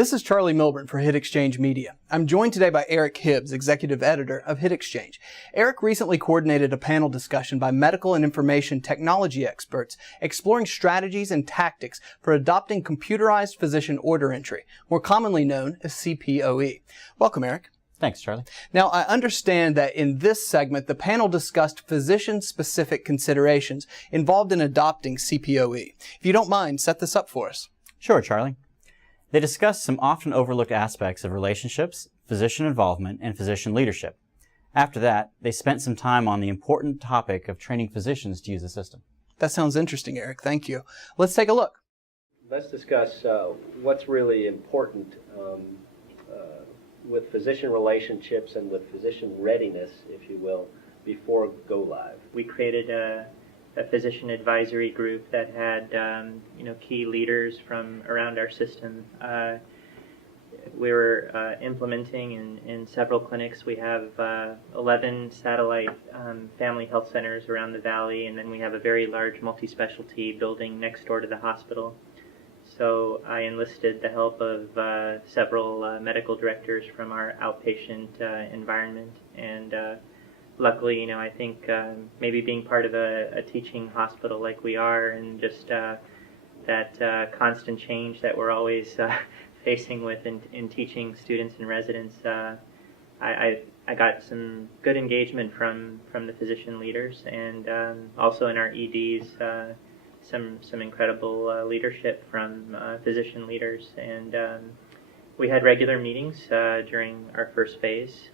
This is Charlie Milburn for Hit Exchange Media. I'm joined today by Eric Hibbs, Executive Editor of Hit Exchange. Eric recently coordinated a panel discussion by medical and information technology experts exploring strategies and tactics for adopting computerized physician order entry, more commonly known as CPOE. Welcome, Eric. Thanks, Charlie. Now, I understand that in this segment, the panel discussed physician-specific considerations involved in adopting CPOE. If you don't mind, set this up for us. Sure, Charlie. They discussed some often overlooked aspects of relationships, physician involvement, and physician leadership. After that, they spent some time on the important topic of training physicians to use the system. That sounds interesting, Eric. Thank you. Let's take a look. Let's discuss what's really important with physician relationships and with physician readiness, if you will, before go live. We created a physician advisory group that had key leaders from around our system. We were implementing in several clinics. We have 11 satellite family health centers around the valley, and then we have a very large multi-specialty building next door to the hospital. So I enlisted the help of several medical directors from our outpatient environment, and luckily, I think maybe being part of a teaching hospital like we are, and just that constant change that we're always facing with in teaching students and residents, I got some good engagement from the physician leaders, and also in our EDs, some incredible leadership from physician leaders, and we had regular meetings during our first phase.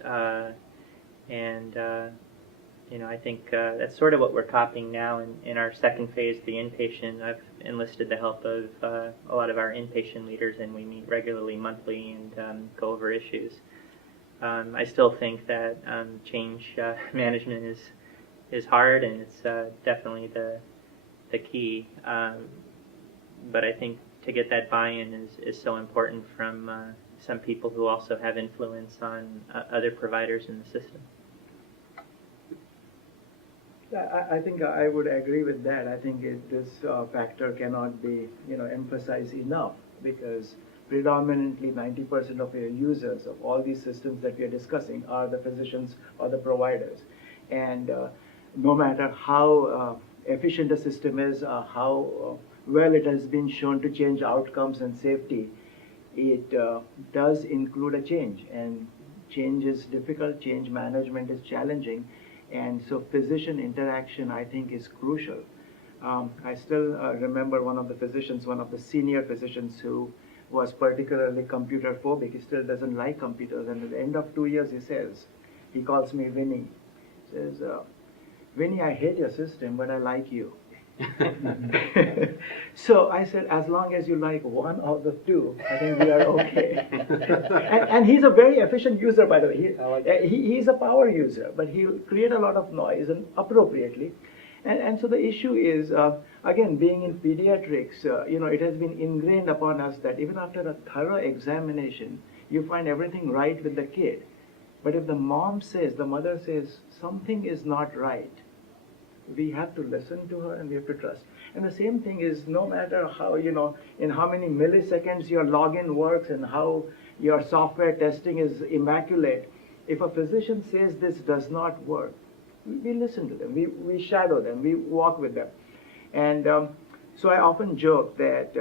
I think that's sort of what we're copying now in our second phase, the inpatient. I've enlisted the help of a lot of our inpatient leaders, and we meet regularly monthly and go over issues. I still think that change management is hard, and it's definitely the key. But I think to get that buy-in is so important from some people who also have influence on other providers in the system. I think I would agree with that. I think this factor cannot be emphasized enough, because predominantly 90% of your users of all these systems that we are discussing are the physicians or the providers. And no matter how efficient a system is, how well it has been shown to change outcomes and safety, it does include a change. And change is difficult, change management is challenging. And so physician interaction, I think, is crucial. I still remember one of the senior physicians who was particularly computer phobic. He still doesn't like computers. And at the end of 2 years, he calls me Vinny. He says, Vinny, I hate your system, but I like you. So I said, as long as you like one of the two, I think we are okay. and he's a very efficient user, by the way. He's a power user, but he'll create a lot of noise, and appropriately. And so the issue is, again, being in pediatrics, it has been ingrained upon us that even after a thorough examination, you find everything right with the kid. But if the mother says, something is not right, we have to listen to her and we have to trust. And the same thing is, no matter how, in how many milliseconds your login works and how your software testing is immaculate, if a physician says this does not work, we listen to them, we shadow them, we walk with them. And so I often joke that,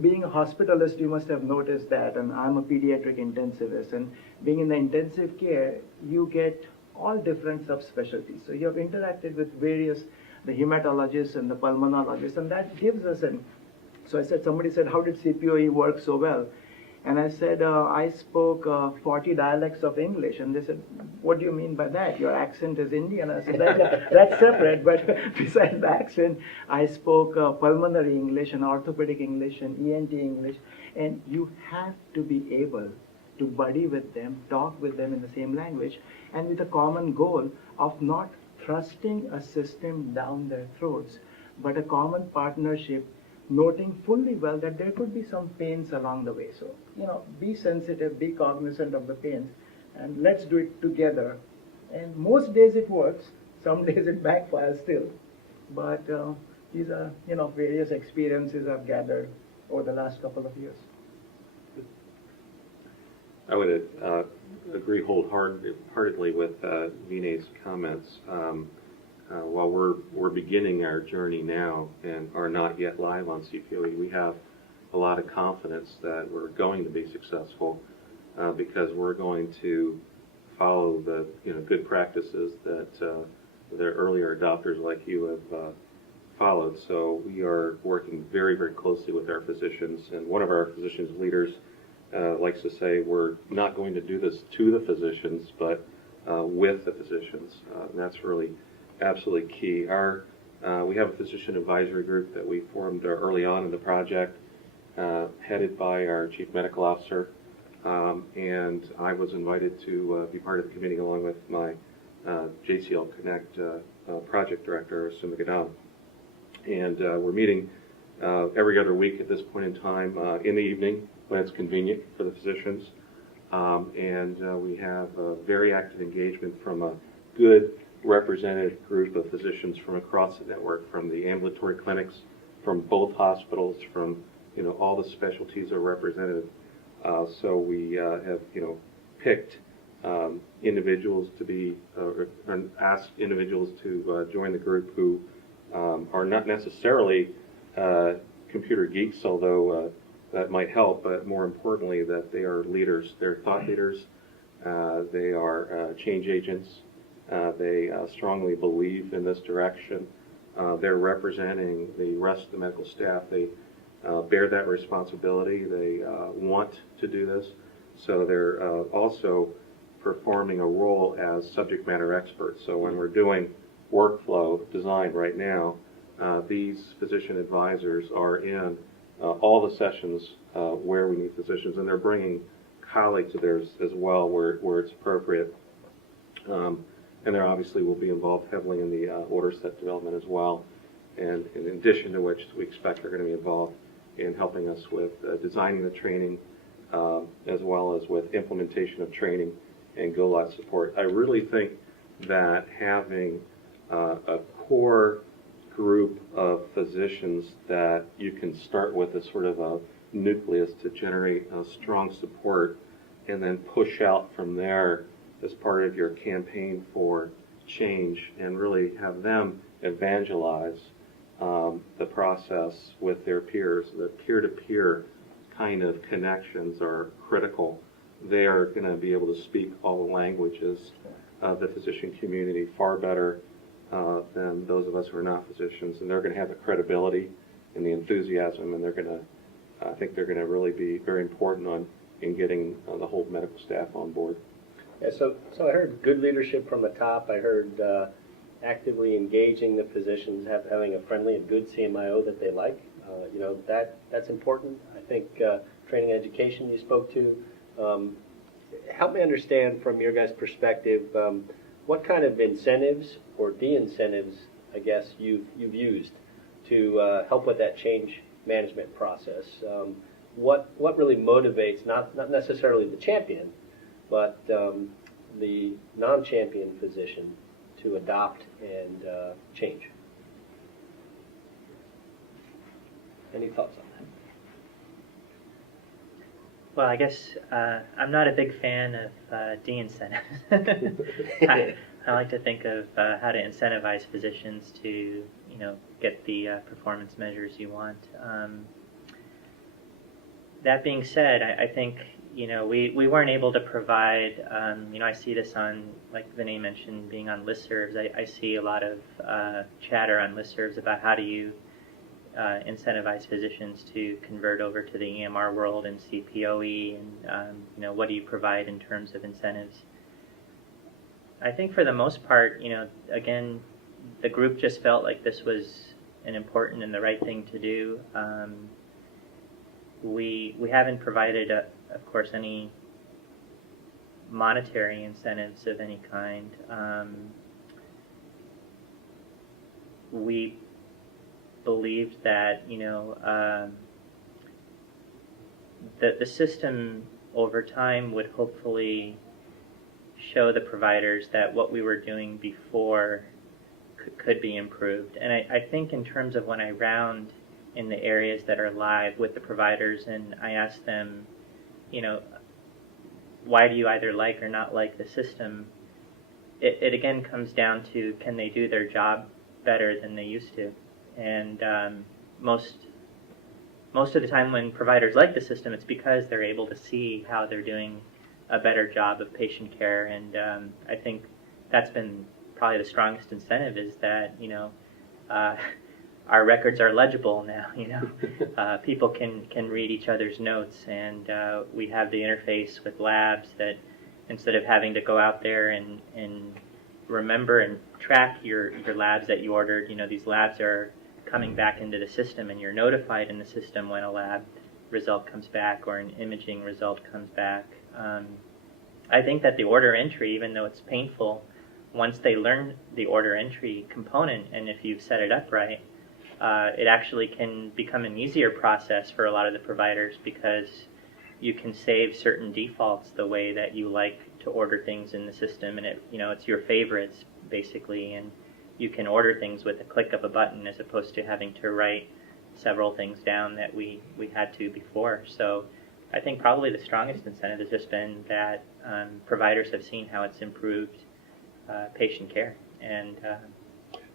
being a hospitalist, you must have noticed that, and I'm a pediatric intensivist, and being in the intensive care, you get all different subspecialties. So you have interacted with the hematologists and the pulmonologists, and that gives us so I said, somebody said, how did CPOE work so well? And I said, I spoke 40 dialects of English. And they said, what do you mean by that? Your accent is Indian. I said, that's separate, but besides the accent, I spoke pulmonary English and orthopedic English and ENT English. And you have to be able to buddy with them, talk with them in the same language, and with a common goal of not thrusting a system down their throats, but a common partnership, noting fully well that there could be some pains along the way. So, be sensitive, be cognizant of the pains, and let's do it together. And most days it works, some days it backfires still. But these are, various experiences I've gathered over the last couple of years. I would agree wholeheartedly with Vinay's comments. While we're beginning our journey now and are not yet live on CPOE, we have a lot of confidence that we're going to be successful because we're going to follow the good practices that the earlier adopters like you have followed. So we are working very, very closely with our physicians, and one of our physicians leaders likes to say we're not going to do this to the physicians, but with the physicians. And that's really absolutely key. We have a physician advisory group that we formed early on in the project, headed by our chief medical officer, and I was invited to be part of the committee along with my JCL Connect project director, Suma Gadam. And we're meeting every other week at this point in time in the evening when it's convenient for the physicians. And we have a very active engagement from a good representative group of physicians from across the network, from the ambulatory clinics, from both hospitals, from all the specialties are represented. So we have picked individuals to be or asked individuals to join the group who are not necessarily computer geeks, although that might help, but more importantly that they are leaders. They're thought leaders. They are change agents. They strongly believe in this direction. They're representing the rest of the medical staff. They bear that responsibility. They want to do this. So they're also performing a role as subject matter experts. So when we're doing workflow design right now, these physician advisors are in all the sessions where we need physicians, and they're bringing colleagues of theirs as well where it's appropriate. And they obviously will be involved heavily in the order set development as well. And in addition to which, we expect they're going to be involved in helping us with designing the training as well as with implementation of training and go-live support. I really think that having a core group of physicians that you can start with as sort of a nucleus to generate strong support and then push out from there as part of your campaign for change and really have them evangelize the process with their peers. The peer-to-peer kind of connections are critical. They are going to be able to speak all the languages of the physician community far better than those of us who are not physicians, and they're going to have the credibility and the enthusiasm, and I think they're going to really be very important in getting the whole medical staff on board. Yeah, so I heard good leadership from the top. I heard actively engaging the physicians, having a friendly and good CMIO that they like. That's important. I think training and education you spoke to. Help me understand from your guys' perspective what kind of incentives or de-incentives, I guess, you've used to help with that change management process. What really motivates not necessarily the champion, but the non-champion physician to adopt and change? Any thoughts on that? Well, I guess I'm not a big fan of de-incentives. I like to think of how to incentivize physicians to, get the performance measures you want. That being said, I think we weren't able to provide. I see this on, like Vinay mentioned, being on listservs. I see a lot of chatter on listservs about how do you incentivize physicians to convert over to the EMR world and CPOE, and what do you provide in terms of incentives. I think for the most part, again, the group just felt like this was an important and the right thing to do. We haven't provided, of course, any monetary incentives of any kind. We believed that the system over time would hopefully show the providers that what we were doing before could be improved. And I think in terms of when I round in the areas that are live with the providers and I ask them, why do you either like or not like the system, it again comes down to, can they do their job better than they used to? And most of the time when providers like the system, it's because they're able to see how they're doing a better job of patient care. And I think that's been probably the strongest incentive, is that, our records are legible now. People can read each other's notes, and we have the interface with labs that, instead of having to go out there and remember and track your labs that you ordered, these labs are coming back into the system, and you're notified in the system when a lab result comes back or an imaging result comes back. I think that the order entry, even though it's painful, once they learn the order entry component, and if you've set it up right, it actually can become an easier process for a lot of the providers, because you can save certain defaults the way that you like to order things in the system, and it's your favorites basically, and you can order things with a click of a button, as opposed to having to write several things down that we had to before. So I think probably the strongest incentive has just been that providers have seen how it's improved patient care. And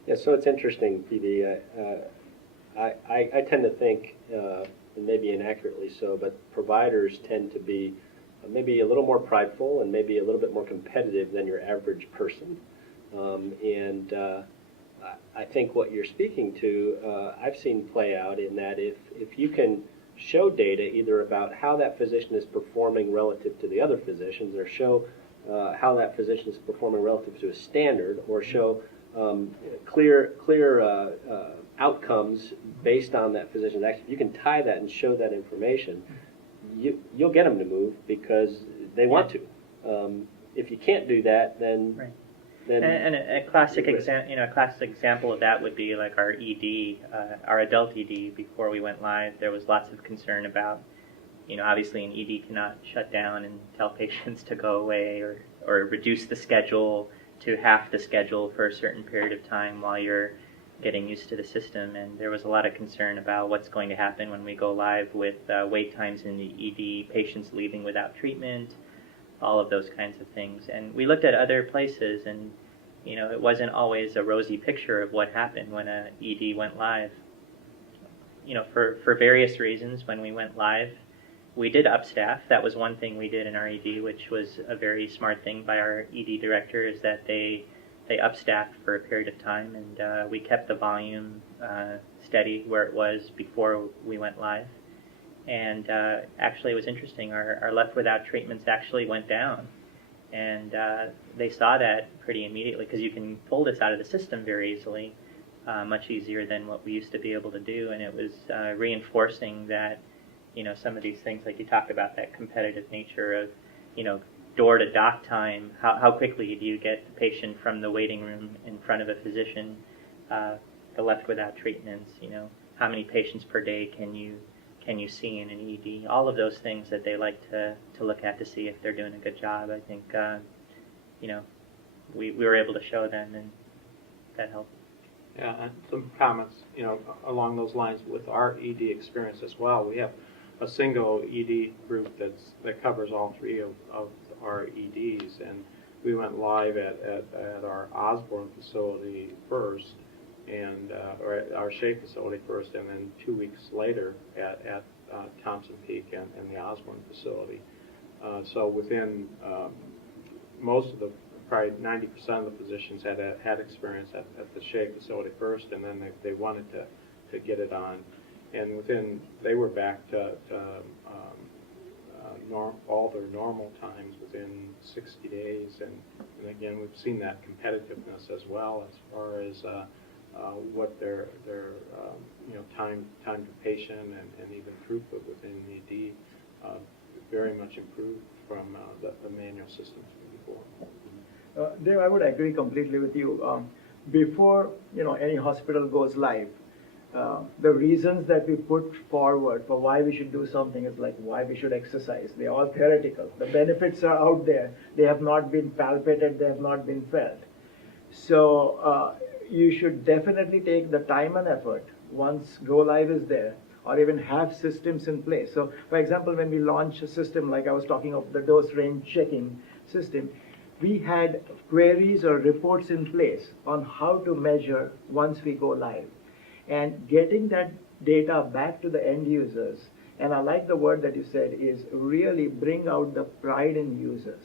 yeah, so it's interesting, PD. I tend to think, and maybe inaccurately so, but providers tend to be maybe a little more prideful and maybe a little bit more competitive than your average person. And I think what you're speaking to, I've seen play out in that if you can show data either about how that physician is performing relative to the other physicians, or show how that physician is performing relative to a standard, or show clear outcomes based on that physician's action, if you can tie that and show that information, you'll get them to move because they want to. If you can't do that, then right. then and a classic example of that would be like our ED, our adult ED. Before we went live, there was lots of concern about, obviously an ED cannot shut down and tell patients to go away, or reduce the schedule to half the schedule for a certain period of time while you're getting used to the system. And there was a lot of concern about what's going to happen when we go live with wait times in the ED, patients leaving without treatment, all of those kinds of things. And we looked at other places, and it wasn't always a rosy picture of what happened when a ED went live. For various reasons, when we went live, we did upstaff. That was one thing we did in our ED, which was a very smart thing by our ED director, is that they upstaffed for a period of time, and we kept the volume steady where it was before we went live. And actually, it was interesting. Our left without treatments actually went down, and they saw that pretty immediately, because you can pull this out of the system very easily, much easier than what we used to be able to do. And it was reinforcing that, some of these things, like you talked about, that competitive nature of, door to doc time. How quickly do you get the patient from the waiting room in front of a physician? The left without treatments. How many patients per day can you see in an ED? All of those things that they like to look at to see if they're doing a good job. I think we were able to show them, and that helped. Yeah, and some comments, along those lines with our ED experience as well. We have a single ED group that covers all three of our EDs, and we went live at our Osborne facility first, and or at our Shea facility first, and then 2 weeks later at Thompson Peak and the Osborne facility. So within most of the, probably 90% of the physicians had experience at the Shea facility first, and then they wanted to get it on, and they were back to all their normal times within 60 days, and again, we've seen that competitiveness as well as far as what their time to patient and even throughput within the ED very much improved from the manual systems before. Dave, I would agree completely with you. Before any hospital goes live, the reasons that we put forward for why we should do something is like why we should exercise. They're all theoretical. The benefits are out there. They have not been palpated. They have not been felt. So you should definitely take the time and effort once go live is there. or even have systems in place. So for example, when we launch a system like I was talking of the dose range checking system, we had queries or reports in place on how to measure once we go live. And getting that data back to the end users, and I like the word that you said, is really bring out the pride in users.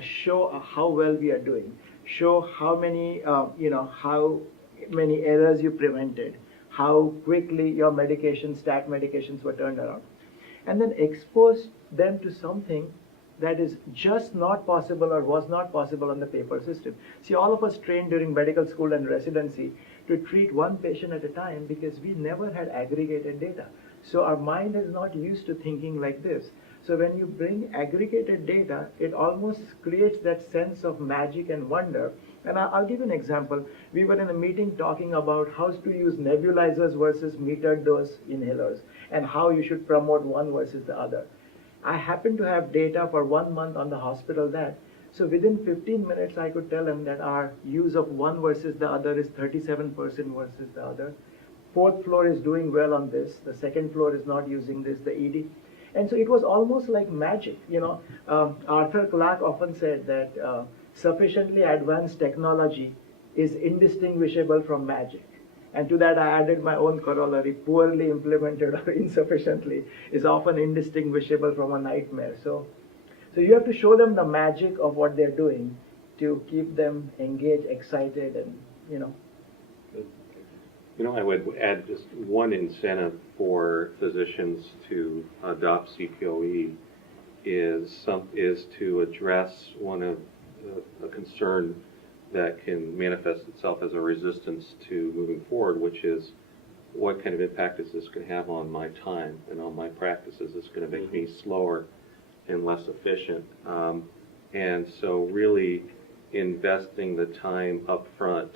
Show how well we are doing. Show how many, how many errors you prevented, how quickly your medications, stat medications were turned around. And then expose them to something that is just not possible or was not possible on the paper system. See, all of us trained during medical school and residency to treat one patient at a time because we never had aggregated data. So our mind is not used to thinking like this. So when you bring aggregated data, it almost creates that sense of magic and wonder. And I'll give you an example. We were in a meeting talking about how to use nebulizers versus metered dose inhalers and how you should promote one versus the other. I happen to have data for 1 month on the hospital that. So within 15 minutes, I could tell them that our use of one versus the other is 37% versus the other. Fourth floor is doing well on this. The second floor is not using this, the ED. And so it was almost like magic. Arthur Clarke often said that sufficiently advanced technology is indistinguishable from magic. And to that, I added my own corollary: poorly implemented or insufficiently is often indistinguishable from a nightmare. So you have to show them the magic of what they're doing to keep them engaged, excited, and I would add just one incentive for physicians to adopt CPOE is to address one of a concern that can manifest itself as a resistance to moving forward, which is what kind of impact is this going to have on my time and on my practices? Is this going to make me slower and less efficient? And so really investing the time up front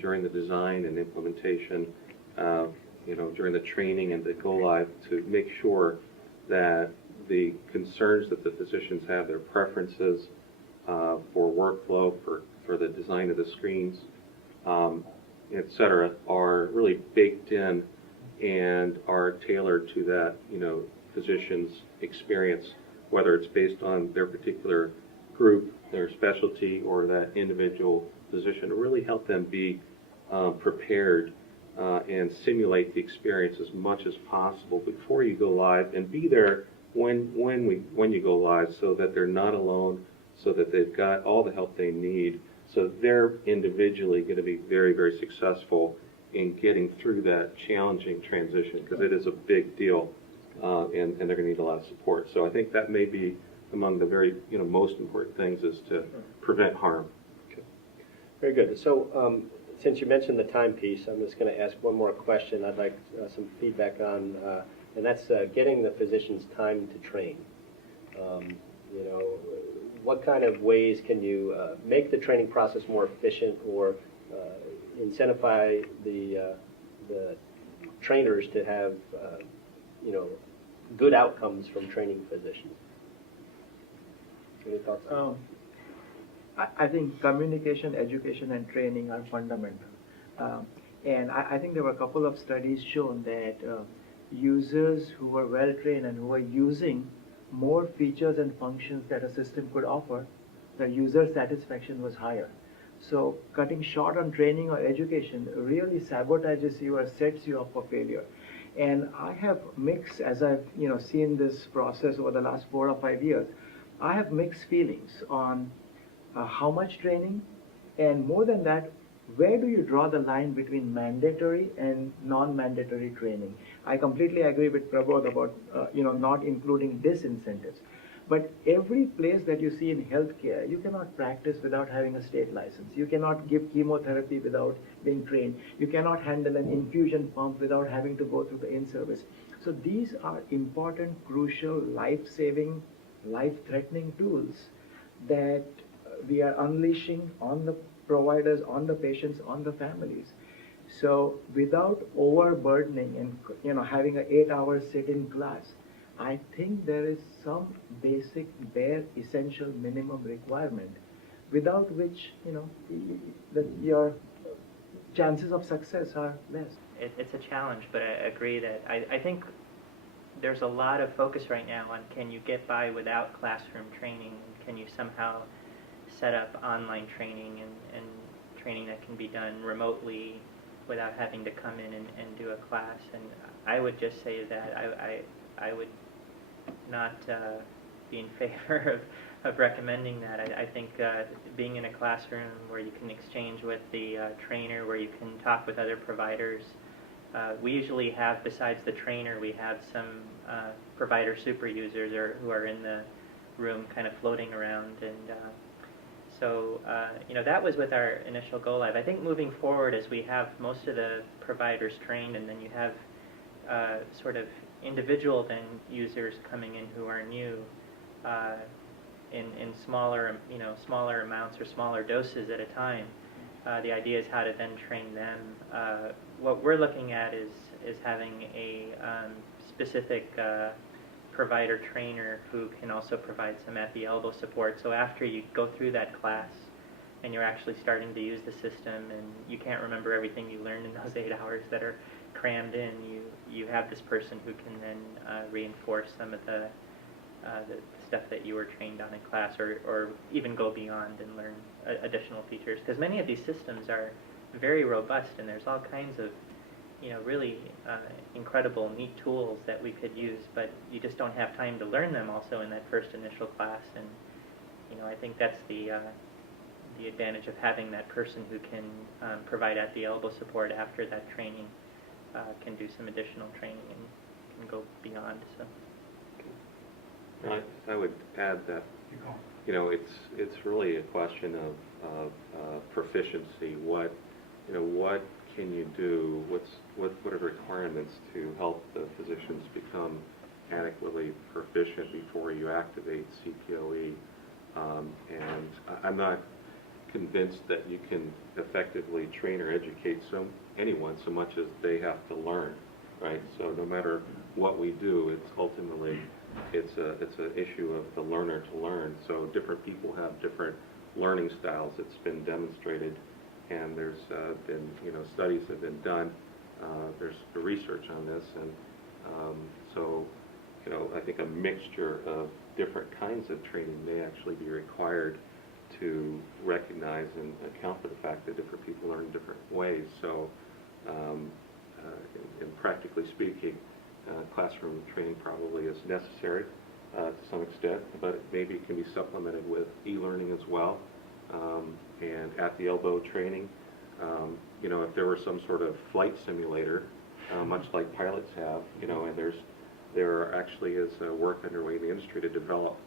during the design and implementation, during the training and the go live, to make sure that the concerns that the physicians have, their preferences for workflow, for the design of the screens, et cetera, are really baked in and are tailored to that, physician's experience, whether it's based on their particular group, their specialty, or that individual physician, to really help them be prepared and simulate the experience as much as possible before you go live, and be there when you go live, so that they're not alone, so that they've got all the help they need, so they're individually going to be very, very successful in getting through that challenging transition, because it is a big deal, and they're going to need a lot of support. So I think that may be among the very most important things, is to prevent harm. Okay. Very good. So since you mentioned the time piece, I'm just going to ask one more question I'd like some feedback on, and that's getting the physicians time to train. What kind of ways can you make the training process more efficient, or incentivize the trainers to have good outcomes from training physicians? Any thoughts? I think communication, education, and training are fundamental. And I think there were a couple of studies shown that users who were well trained and who were using more features and functions that a system could offer, the user satisfaction was higher. So cutting short on training or education really sabotages you or sets you up for failure. And I have mixed, as I've seen this process over the last 4 or 5 years, I have mixed feelings on how much training, and more than that, where do you draw the line between mandatory and non-mandatory training? I completely agree with Prabodh about not including disincentives. But every place that you see in healthcare, you cannot practice without having a state license. You cannot give chemotherapy without being trained. You cannot handle an infusion pump without having to go through the in-service. So these are important, crucial, life-saving, life-threatening tools that we are unleashing on the providers, on the patients, on the families. So without overburdening and having an 8-hour sit-in class, I think there is some basic, bare, essential minimum requirement, without which your chances of success are less. It's a challenge, but I agree that I think there's a lot of focus right now on can you get by without classroom training? Can you somehow set up online training and training that can be done remotely without having to come in and do a class? And I would just say that I would not be in favor of recommending that. I think being in a classroom where you can exchange with the trainer, where you can talk with other providers. We usually have, besides the trainer, we have some provider super users who are in the room kind of floating around. And so, that was with our initial go live. I think moving forward, as we have most of the providers trained, and then you have sort of individual then users coming in who are new in smaller amounts or smaller doses at a time. The idea is how to then train them. What we're looking at is having a specific provider trainer who can also provide some at-the-elbow support. So after you go through that class and you're actually starting to use the system and you can't remember everything you learned in those 8 hours that are crammed in, you have this person who can then reinforce some of the stuff that you were trained on in class, or even go beyond and learn additional features. Because many of these systems are very robust, and there's all kinds of really incredible, neat tools that we could use, but you just don't have time to learn them also in that first initial class. And I think that's the advantage of having that person who can provide at-the-elbow support after that training, can do some additional training and can go beyond. So. I would add that it's really a question of proficiency. What can you do? What are the requirements to help the physicians become adequately proficient before you activate CPOE? And I'm not convinced that you can effectively train or educate anyone so much as they have to learn, right? So no matter what we do, it's ultimately it's an issue of the learner to learn. So different people have different learning styles. It's been demonstrated, and there's been studies have been done. There's research on this, and so I think a mixture of different kinds of training may actually be required to recognize and account for the fact that different people learn in different ways. So, in practically speaking, classroom training probably is necessary to some extent, but maybe it can be supplemented with e-learning as well, and at-the-elbow training. If there were some sort of flight simulator, much like pilots have, and there actually is work underway in the industry to develop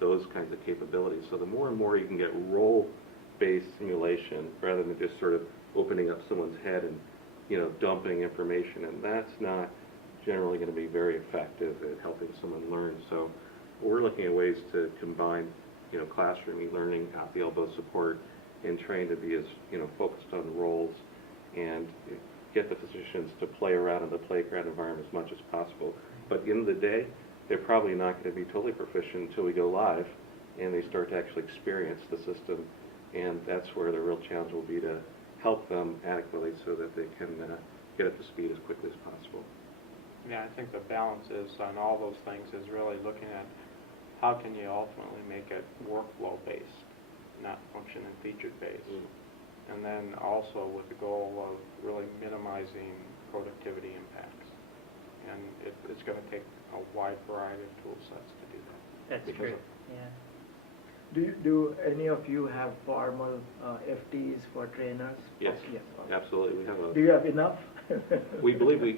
those kinds of capabilities. So the more and more you can get role-based simulation rather than just sort of opening up someone's head and dumping information, and that's not generally going to be very effective at helping someone learn. So we're looking at ways to combine classroom e-learning, at-the-elbow support, and train to be as focused on roles and get the physicians to play around in the playground environment as much as possible. But at the end of the day, they're probably not going to be totally proficient until we go live and they start to actually experience the system. And that's where the real challenge will be to help them adequately so that they can get up to speed as quickly as possible. Yeah, I think the balance is on all those things is really looking at how can you ultimately make it workflow-based, not function and feature-based. And then also with the goal of really minimizing productivity impacts. And it's going to take a wide variety of tool sets to do that. That's true, yeah. Do any of you have formal FTs for trainers? Yes, Yes. absolutely. We have Do you have enough? we believe we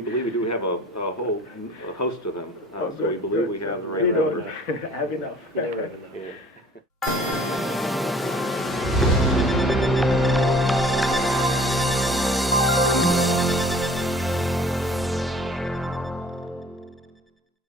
do have a host of them. So we believe we have the right number. Have enough. Yeah.